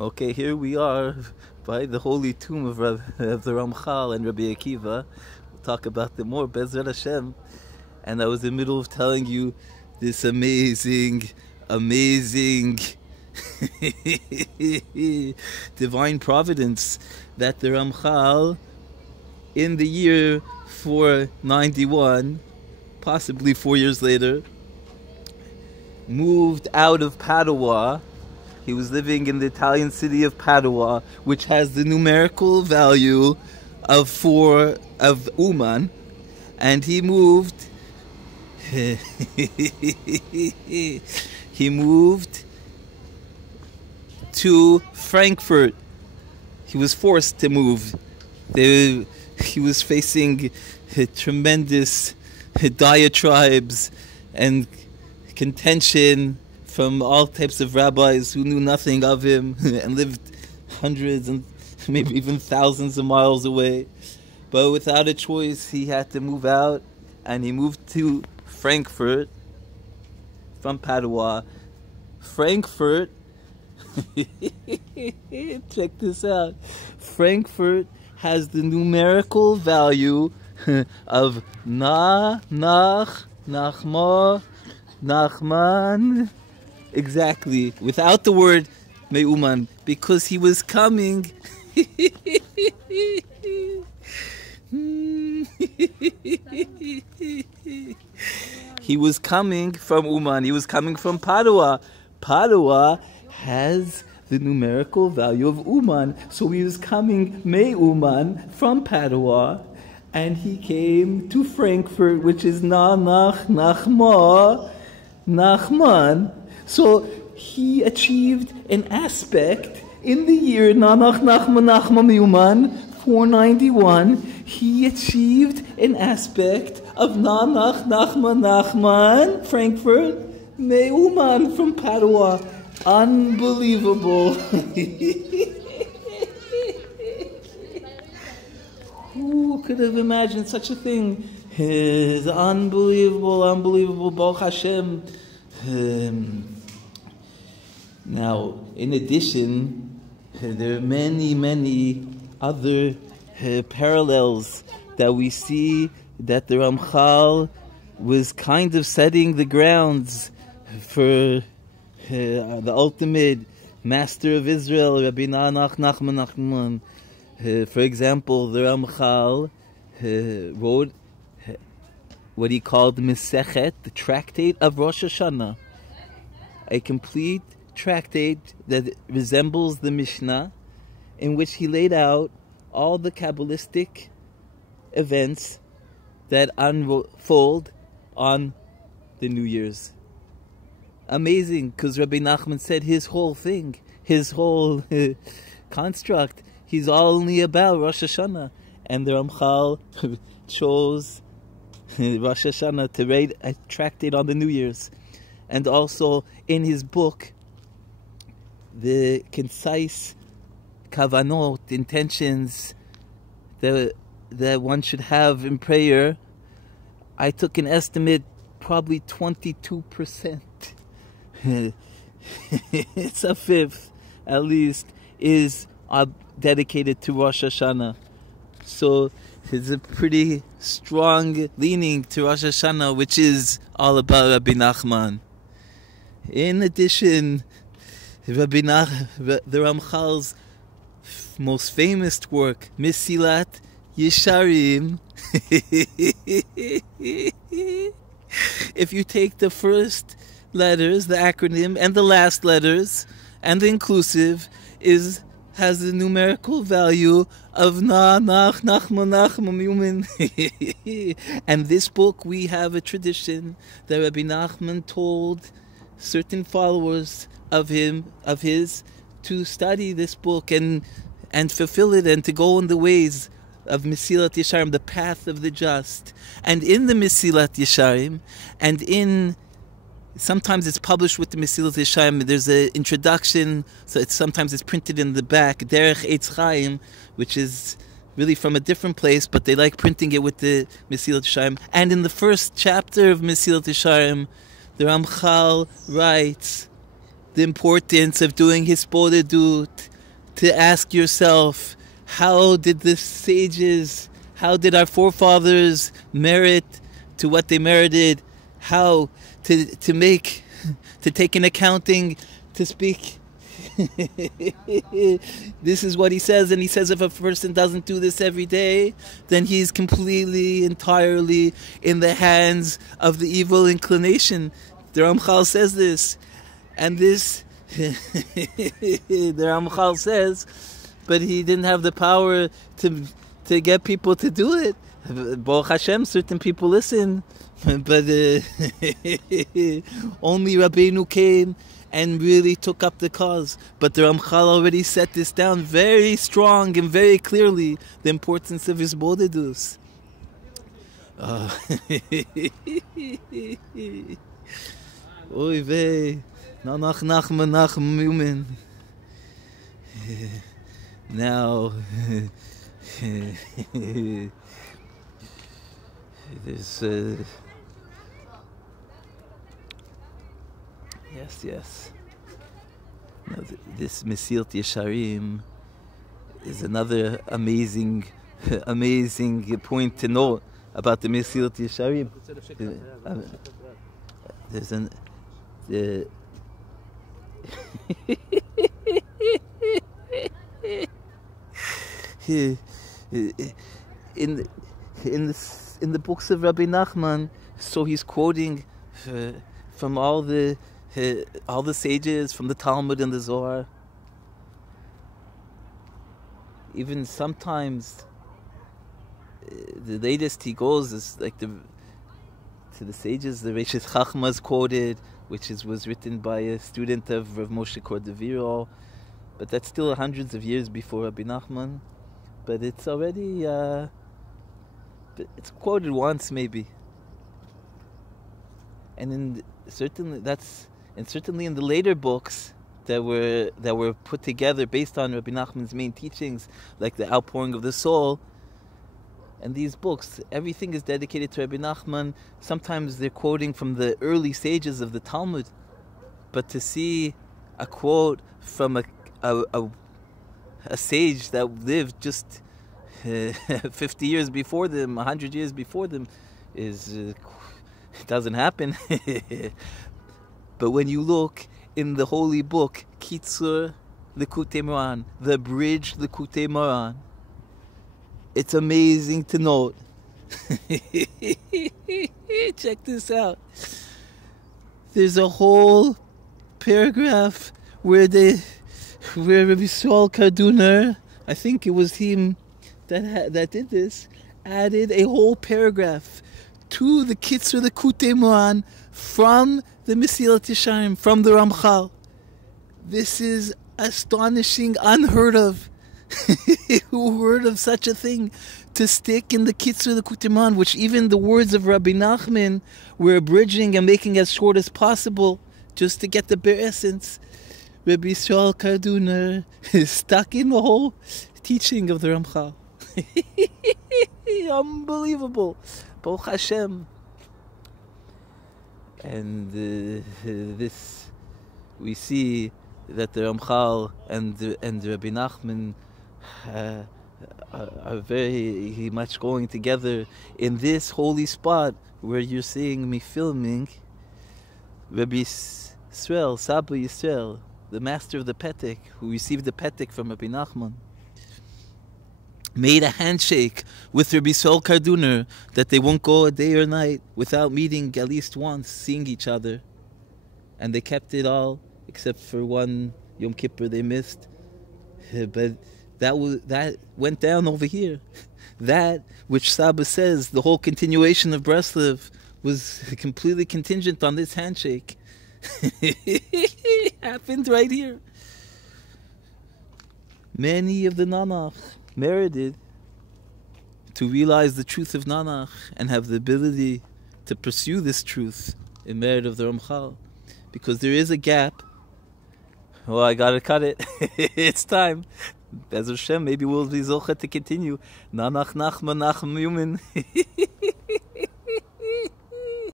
Okay, here we are by the holy tomb of the Ramchal and Rabbi Akiva. We'll talk about them more, Bezrat Hashem. And I was in the middle of telling you this amazing divine providence that the Ramchal, in the year 491, possibly 4 years later, moved out of Padua. He was living in the Italian city of Padua, which has the numerical value of MeUman, and he moved to Frankfurt. He was forced to move. He was facing tremendous diatribes and contention from all types of rabbis who knew nothing of him and lived hundreds and maybe even thousands of miles away. But without a choice, he had to move out, and he moved to Frankfurt from Padua. Frankfurt, check this out. Frankfurt has the numerical value of Nach, Nachma, Nachman, exactly, without the word MeUman, because he was coming. He was coming from Uman. He was coming from Padua. Padua has the numerical value of Uman, so he was coming MeUman from Padua, and he came to Frankfurt, which is Nach, Nachma, Nachman. So he achieved an aspect in the year Nanach, Nachma, MeUman, 491. He achieved an aspect of Nanach, Nachma, Nachman, Frankfurt, MeUman from Padua. Unbelievable. Who could have imagined such a thing? It's unbelievable, Baruch Hashem. Now, in addition, there are many other parallels that we see that the Ramchal was kind of setting the grounds for the ultimate master of Israel, Rabbi Nanach, Nachman. For example, the Ramchal wrote what he called Mesechet, the tractate of Rosh Hashanah, a complete tractate that resembles the Mishnah, in which he laid out all the Kabbalistic events that unfold on the New Year's. Amazing, because Rabbi Nachman said his whole thing, his whole construct, he's all only about Rosh Hashanah. And the Ramchal chose Rosh Hashanah to write a tractate on the New Year's. And also in his book, the concise kavanot, intentions that one should have in prayer, I took an estimate, probably 22%. It's a fifth, at least, is dedicated to Rosh Hashanah. So it's a pretty strong leaning to Rosh Hashanah, which is all about Rabbi Nachman. In addition, the Ramchal's most famous work, Mesilat Yesharim. If you take the first letters, the acronym, and the last letters, and the inclusive, has the numerical value of Nach, Nachma, MeUman. And this book, we have a tradition that Rabbi Nachman told certain followers of his, to study this book and fulfill it, and to go in the ways of Mesilat Yesharim, the path of the just. And in the Mesilat Yesharim, and sometimes it's published with the Mesilat Yesharim, there's an introduction, so sometimes it's printed in the back, Derech Eitz Chaim, which is really from a different place, but they like printing it with the Mesilat Yesharim. And in the first chapter of Mesilat Yesharim, the Ramchal writes the importance of doing hispodedut, to ask yourself, how did the sages, how did our forefathers merit to what they merited? How to take an accounting, to speak. This is what he says, and he says if a person doesn't do this every day, then he's completely, entirely in the hands of the evil inclination. The Ramchal says this, and this the Ramchal says, but he didn't have the power to get people to do it. Baruch Hashem, certain people listen, but only Rabbeinu came and really took up the cause. But the Ramchal already set this down very strong and very clearly, the importance of his bodedus. Oy vey, Nanach, Nachman, MeUman. Now, there's yes. Now, this Mesilat Yesharim is another amazing point to note about the Mesilat Yesharim. There's an in the books of Rabbi Nachman, so he's quoting from all the sages, from the Talmud and the Zohar. Even sometimes, the latest he goes is like to the sages. The Reshit Chachma is quoted, which was written by a student of Rav Moshe Cordovero, but that's still hundreds of years before Rabbi Nachman. But it's already it's quoted once maybe, and certainly in the later books that were put together based on Rabbi Nachman's main teachings, like the Outpouring of the Soul. And these books, everything is dedicated to Rabbi Nachman. Sometimes they're quoting from the early sages of the Talmud, but to see a quote from a sage that lived just 50 years before them, 100 years before them, it doesn't happen. But when you look in the holy book, Kitzur Likutei Moran, the abridged Likutei Moran, it's amazing to note. Check this out. There's a whole paragraph where Rabbi Yisrael Karduner, I think it was him that did this, added a whole paragraph to the Kitzur Likutei Moran from the Mesilat Yesharim, from the Ramchal. This is astonishing, unheard of. Who heard of such a thing? To stick in the Kitzur Likutei Moran, which even the words of Rabbi Nachman were abridging and making as short as possible, just to get the bare essence. Rabbi Yisrael Karduner is stuck in the whole teaching of the Ramchal. Unbelievable. Baruch Hashem. And this, we see that the Ramchal and Rabbi Nachman are very much going together in this holy spot where you're seeing me filming. Rabbi Yisrael, Saba Yisrael, the master of the Petek, who received the Petek from Rabbi Nachman, made a handshake with Rabbi Yisrael Karduner that they won't go a day or night without meeting at least once, seeing each other. And they kept it all, except for one Yom Kippur they missed. But that went down over here. That which Saba says, the whole continuation of Breslev, was completely contingent on this handshake. Happened right here. Many of the Nanach merited to realize the truth of Nanach and have the ability to pursue this truth in merit of the Ramchal, because there is a gap. Oh, I gotta cut it. It's time. Bez Hashem, maybe we'll be zocha to continue. Nanach, Nachma, MeUman.